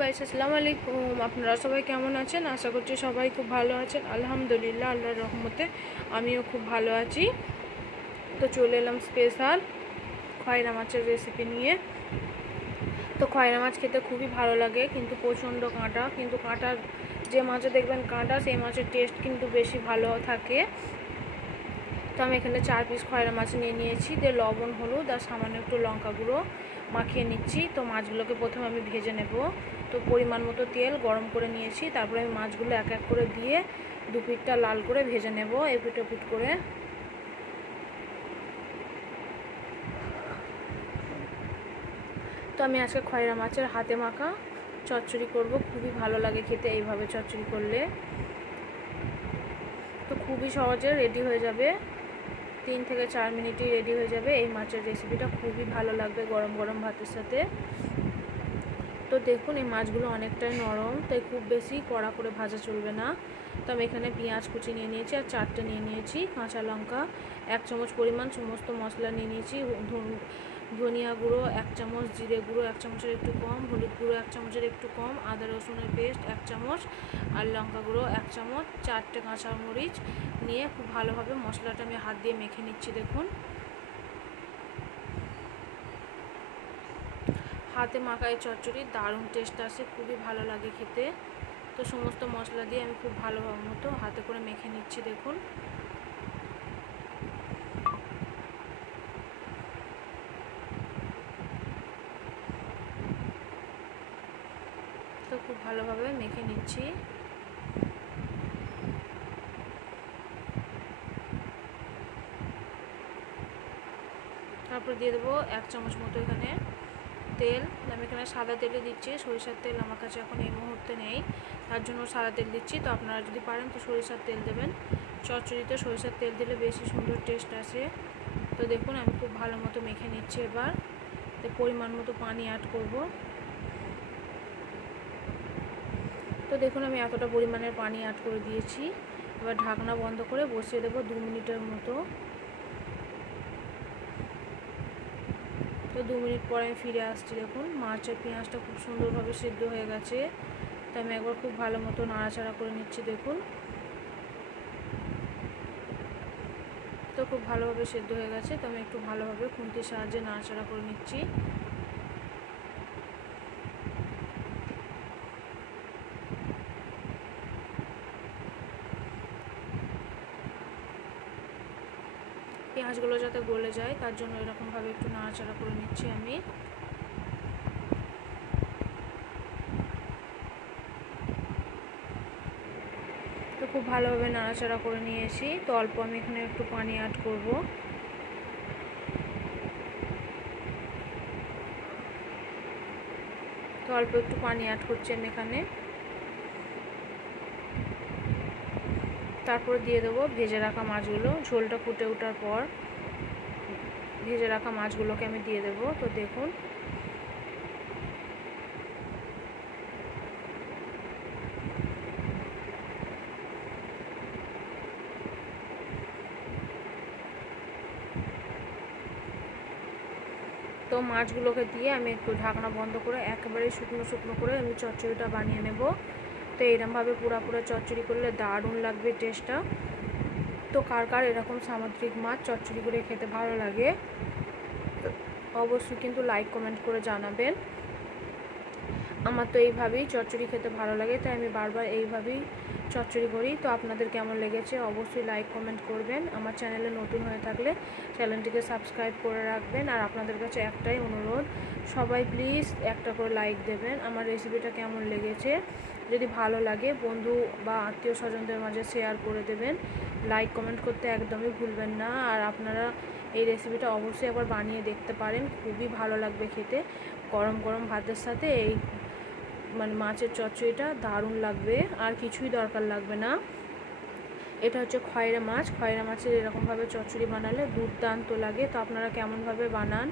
Guys, আসসালামু আলাইকুম। আপনারা সবাই কেমন আছেন? আশা করছি সবাই খুব ভালো আছেন। আলহামদুলিল্লাহ, আল্লাহর রহমতে আমিও খুব ভালো আছি। তো চলে এলাম স্পেশাল খয়রা মাছের রেসিপি নিয়ে। তো খয়রা মাছ খেতে খুবই ভালো লাগে, কিন্তু প্রচণ্ড কাঁটা। কিন্তু কাঁটার যে মাছে দেখবেন কাঁটা, সেই মাছের টেস্ট কিন্তু বেশি ভালো থাকে। তো আমি এখানে 4 পিস খয়রা মাছ নিয়ে নিয়েছি। দিয়ে লবণ, হলুদ আর সামান্য একটু লঙ্কা গুঁড়ো মাখিয়ে নিচ্ছি। তো মাছগুলোকে প্রথমে আমি ভেজে নেব। তো পরিমাণ মতো তেল গরম করে নিয়েছি। তারপরে আমি মাছগুলো এক এক করে দিয়ে দু পিঠটা লাল করে ভেজে নেব, এপিট ওপিট করে। তো আমি আজকে খয়রা মাছের হাতে মাখা চচ্চড়ি করব। খুবই ভালো লাগে খেতে এইভাবে চচ্চড়ি করলে। তো খুবই সহজে রেডি হয়ে যাবে, 3 থেকে 4 মিনিটেই রেডি হয়ে যাবে এই মাছের রেসিপিটা। খুবই ভালো লাগবে গরম গরম ভাতের সাথে। তো দেখুন, এই মাছগুলো অনেকটাই নরম, তাই খুব বেশি কড়া করে ভাজা চলবে না। তো আমি এখানে পেঁয়াজ কুচি নিয়ে নিয়েছি আর 4টে নিয়ে নিয়েছি কাঁচা লঙ্কা, 1 চামচ পরিমাণ সমস্ত মশলা নিয়ে নিয়েছি। ধনিয়া গুঁড়ো 1 চামচ, জিরে গুঁড়ো 1 চামচের একটু কম, হলুদ গুঁড়ো 1 চামচের একটু কম, আদা রসুনের পেস্ট 1 চামচ আর লঙ্কা গুঁড়ো 1 চামচ, 4টে কাঁচা মরিচ নিয়ে খুব ভালোভাবে মশলাটা আমি হাত দিয়ে মেখে নিচ্ছি। দেখুন, হাতে মাখা এই চচ্চড়ির দারুণ টেস্ট আসে, খুবই ভালো লাগে খেতে। তো সমস্ত মশলা দিয়ে আমি খুব ভালো মতো হাতে করে মেখে নিচ্ছি। দেখুন, তো খুব ভালোভাবে মেখে নিচ্ছি। তারপর দিয়ে দেবো 1 চামচ মতো এখানে তেল। আমি এখানে সাদা তেলে দিচ্ছি, সরিষার তেল আমার কাছে এখন এই মুহূর্তে নেই, তার জন্য সাদা তেল দিচ্ছি। তো আপনারা যদি পারেন তো সরিষার তেল দেবেন। চচ্চড়িতে সরিষার তেল দিলে বেশি সুন্দর টেস্ট আসে। তো দেখুন, আমি খুব ভালো মতো মেখে নিচ্ছি। এবার পরিমাণ মতো পানি অ্যাড করব। তো দেখুন, আমি এতটা পরিমাণের পানি অ্যাড করে দিয়েছি। এবার ঢাকনা বন্ধ করে বসিয়ে দেবো 2 মিনিটের মতো। তো 2 মিনিট পরে আমি ফিরে আসছি। দেখুন, মাছের পেঁয়াজটা খুব সুন্দরভাবে সিদ্ধ হয়ে গেছে। তো আমি একবার খুব ভালো মতো নাড়াচাড়া করে নিচ্ছি। দেখুন, তো খুব ভালোভাবে সিদ্ধ হয়ে গেছে। তো আমি একটু ভালোভাবে খুন্তির সাহায্যে নাড়াচাড়া করে নিচ্ছি। পেঁয়াজগুলো যাতে গলে যায় তার জন্য এরকমভাবে একটু নাড়াচাড়া করে নিচ্ছি আমি। তো খুব ভালোভাবে নাড়াচাড়া করে নিয়েছি। তো অল্প আমি এখানে একটু পানি অ্যাড করব। তো অল্প একটু পানি অ্যাড করছি আমি এখানে। তারপর দিয়ে দেবো ভেজে রাখা মাছগুলো। ঝোলটা ফুটে ওঠার পর ভেজে রাখা মাছগুলোকে আমি দিয়ে দেবো। তো দেখুন, তো মাছগুলোকে দিয়ে আমি একটু ঢাকনা বন্ধ করে একেবারে শুকনো শুকনো করে আমি চচ্চড়িটা বানিয়ে নেব। তো এরকমভাবে পুরো চচ্চড়ি করলে দারুণ লাগবে টেস্টটা। তো কার কার এরকম সামুদ্রিক মাছ চচ্চড়ি করে খেতে ভালো লাগে অবশ্যই কিন্তু লাইক কমেন্ট করে জানাবেন। আমার তো এইভাবেই চচ্চড়ি খেতে ভালো লাগে, তাই আমি বারবার এইভাবেই চচ্চড়ি করি। তো আপনাদের কেমন লেগেছে অবশ্যই লাইক কমেন্ট করবেন। আমার চ্যানেলে নতুন হয়ে থাকলে চ্যানেলটিকে সাবস্ক্রাইব করে রাখবেন। আর আপনাদের কাছে একটাই অনুরোধ, সবাই প্লিজ একটা করে লাইক দেবেন। আমার রেসিপিটা কেমন লেগেছে যদি ভালো লাগে বন্ধু বা আত্মীয় স্বজনদের মাঝে শেয়ার করে দেবেন। লাইক কমেন্ট করতে একদমই ভুলবেন না। আর আপনারা এই রেসিপিটা অবশ্যই একবার বানিয়ে দেখতে পারেন, খুবই ভালো লাগবে খেতে। গরম গরম ভাতের সাথে এই মাছের চচ্চড়িটা দারুণ লাগবে, আর কিছুই দরকার লাগবে না। এটা হচ্ছে খয়রা মাছ। খয়রা মাছের এরকমভাবে চচ্চড়ি বানালে দুর্দান্ত লাগে। তো আপনারা কেমনভাবে বানান